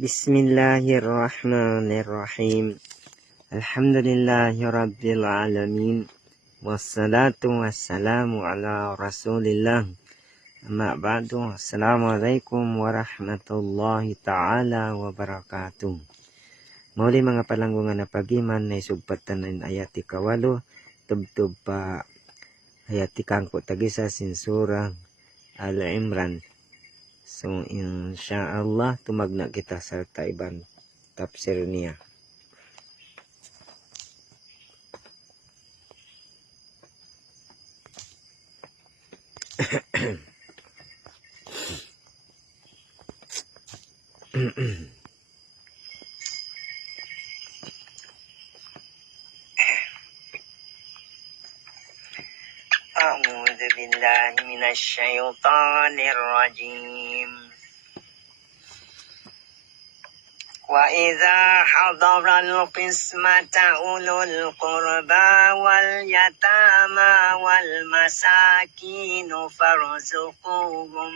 Bismillahirrahmanirrahim. Alhamdulillahi Rabbil Alamin. Wassalatu wassalamu ala Rasulillah. Amma ba'du. Assalamualaikum warahmatullahi ta'ala wabarakatuh. Mauli mga palanggungan na pagiman na isugpatan ng ayati kawalo. Tubtub pa ayati kangko tagisa sinsura Al-Imran. So, insyaallah, tumagna kita sa taiban tafsir niya. A'udzu billahi minasy syaithanir rajim. Wa idza hadaral qismata ulul qurba wal yatama wal masakin farzuquhum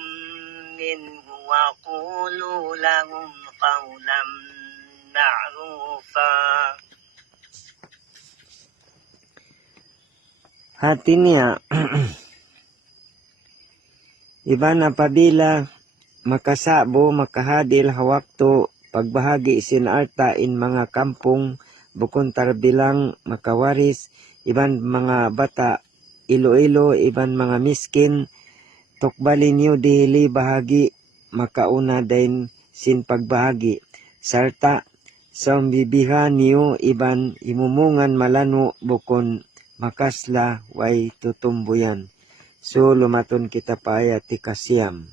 minhu wa qulu lahum qawlan ma'rufa. Hatinya iban apabila makasabo makahadil hawakto pagbahagi sinarta in mga kampung bukon tarbilang makawaris iban mga bata ilo-ilo iban mga miskin tukbalin niyo dihili bahagi makauna din sin pagbahagi sarta sa bibihan niyo iban imumungan malano bukon makasla way tutumbuyan. So lumaton kita pa ayat ikasiyam.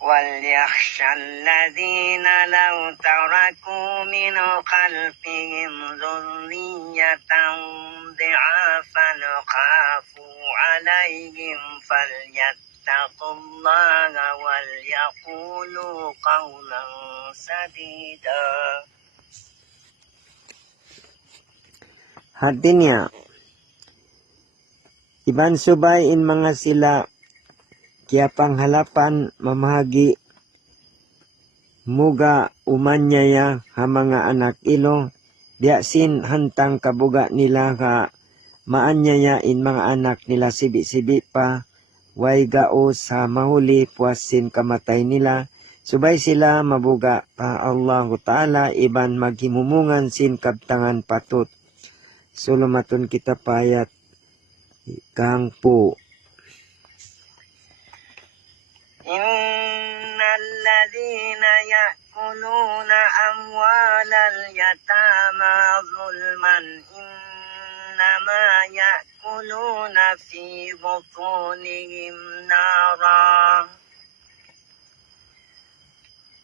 وَلْيَخْشَ الَّذِينَ لَوْ تَرَكُوا مِنْ خَلْفِهِمْ ذُرِّيَّةً ضِعَافًا خَافُوا عَلَيْهِمْ فَلْيَتَّقُوا اللَّهَ وَلْيَقُولُوا قَوْلًا سَدِيدًا. Artinya, iban subay in mga sila kaya panghalapan mamahagi muga umanyaya ha mga anak ilo biasin hantang kabuga nila ka maanyaya in mga anak nila sibi-sibi pa way gao sa mahuli puasin kamatay nila subay sila mabuga pa Allahu Ta'ala iban maghimumungan sin kabtangan patut. Sulumaton kita payat kang po. Innal ladhina ya'kuluna amwalal yatama zulman innama ya'kuluna fi butunihim nara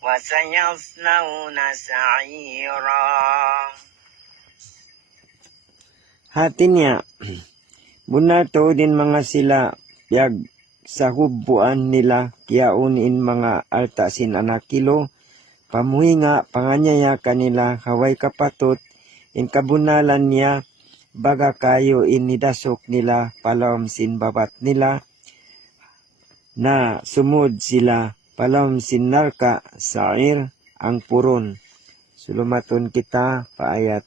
wa sayaslawna sa'ira. Hatinya, benar to din mga sila yag sa hubuan nila kiaunin mga alta sin anak kilo, pamuhinga panganyaya kanila haway kapatot, in kabunalan niya baga kayo inidasok nila palawam sin babat nila, na sumud sila palawam sin narka sa'ir ang puron. Sulumaton kita paayat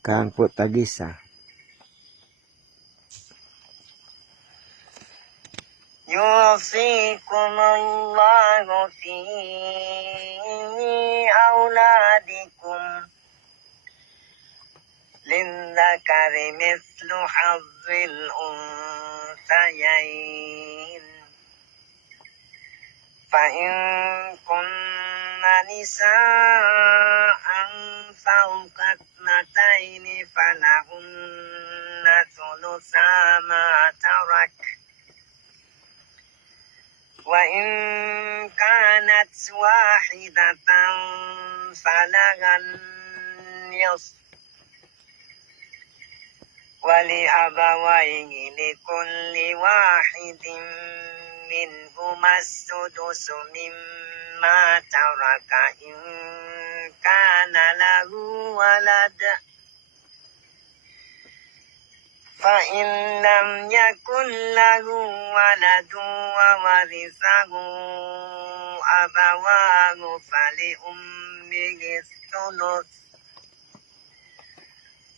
kang po tagisa. Yusikumullahu fi auladikum lindakari mithlu hazzil unsayain fa in kunna nisa'an fawqa ithnataini falahunna thulutha ma tarak wa in kanat wahidatan falahan nisf wa li abawayhi likulli wahidin minhuma as-sudusu mimma taraka in kana lahu walad fa in lam yakun lahu waladun وورثه أبواه فلأمه الثلث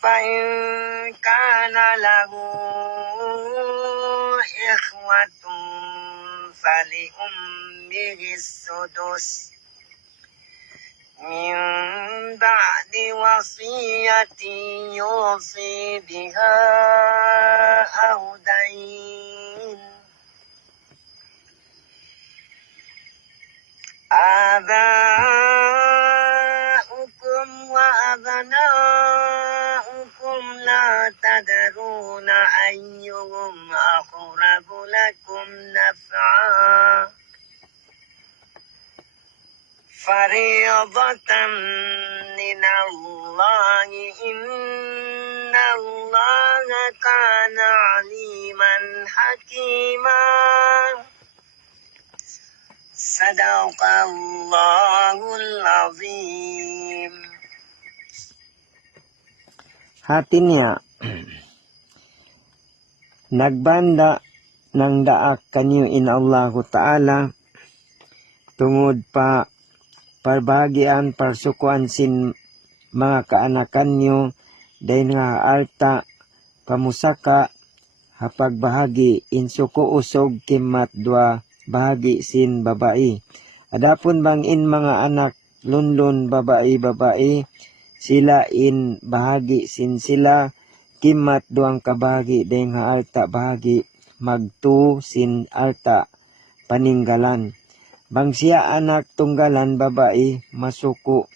فإن كان له إخوة فلأمه السدس من بعد وصية يوصي بها أو دين آباؤكم وأبناؤكم لا تدرون أيهم أقرب لكم نفعا فريضة من الله إن الله كان عليما حكيما صدق الله العظيم. Hati niya, nagbanda ng daak kanyo in Allahu Ta'ala, tungod pa parbahagian parsukuan sin mga kaanakan nyo, dahil nga alta, pamusaka, hapagbahagi, insuko usog kimat dua bahagi sin babae. Adapun bang in mga anak lunlun babae, sila in bahagi sin sila, kimat duang kabahagi, dahil nga alta bahagi, magtu sin alta paninggalan. Bang siya anak tunggalan babae, masuko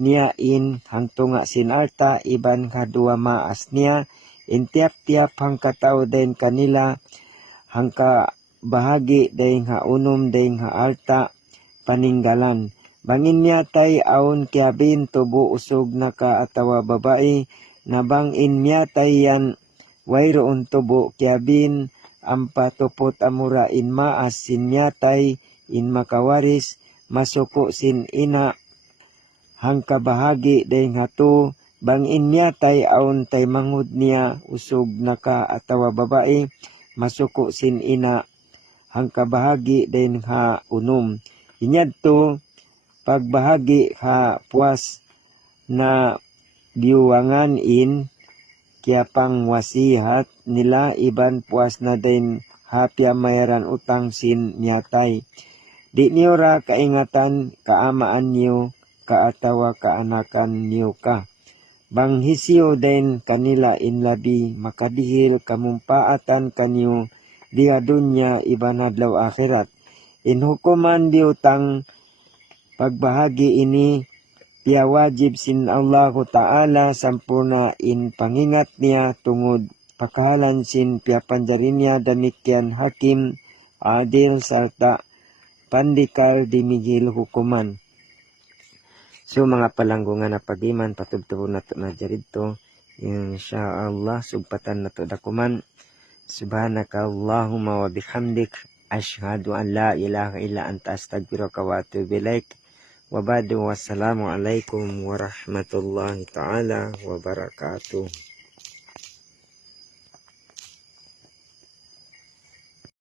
niya in hangtunga sin alta, iban kadua maas niya, in tiap-tiap hang katao din kanila, hangka bahagi din ha unom din ha alta paninggalan. Bangin niya tay aon kiabin tubo usog na ka atawa babae, na bangin niya tay yan wayroon tubo kiabin ampa tupot amura in maas sin niya tay in makawaris, masuko sin ina hangka bahagi din hatu, bangin niya tay aon tay mangud niya usog na ka atawa babae, masuko sin ina hangka bahagi din ha unom. Inyad to pagbahagi ha puas na biwangan in kaya pang wasihat nila, iban puas na din hapya mayran utang sin niyatay. Di niyo ra kaingatan kaamaan niyo kaatawa kaanakan niyo ka. Bang hisiyo din kanila in labi makadihil kamumpaatan kanyo diha dunya iban adlaw akhirat. In hukuman biutang pagbahagi ini piya wajib sin Allahu Ta'ala sampurna in pangingat niya tungod pakahalan sin piya panjarin niya demikian hakim adil sarta pandikal dimigil hukuman. So mga palanggungan na pagiman, patubtubo na to na jaridto, insyaallah sugpatan na to dakuman. Subhanaka Allahumma wa bihamdik, ashhadu an la ilaha illa anta astaghfiruka wa atubu ilaik. Wa ba'du, wassalamu alaikum warahmatullahi ta'ala wabarakatuh.